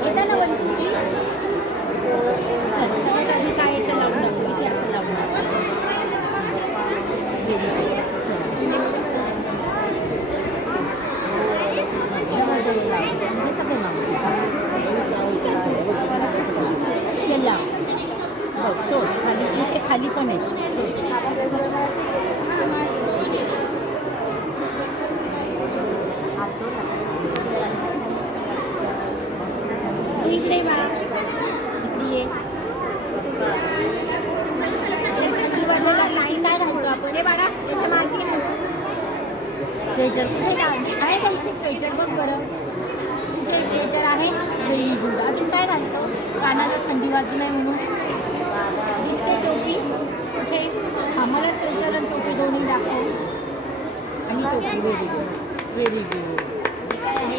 येतं ना वरती सगळ्यात आधी काय येतं लावून इथे असं लावणार म्हणजे सगळे चला बघ सोड खाली इथे खाली पण आहे इकडे बा ये काय घालतो आपण हे बाळा त्याच्या मागे स्वेटर कुठे आहे का इथे स्वेटर बघ बरं तुझे स्वेटर आहे व्हेरी गुड अजून काय घालतो कानाला थंडी वाजू नये म्हणून दिसते टोपी कुठे आम्हाला स्वेटर आणि टोपी दोन्ही दाखव आणि टोपी व्हेरी गुड काय आहे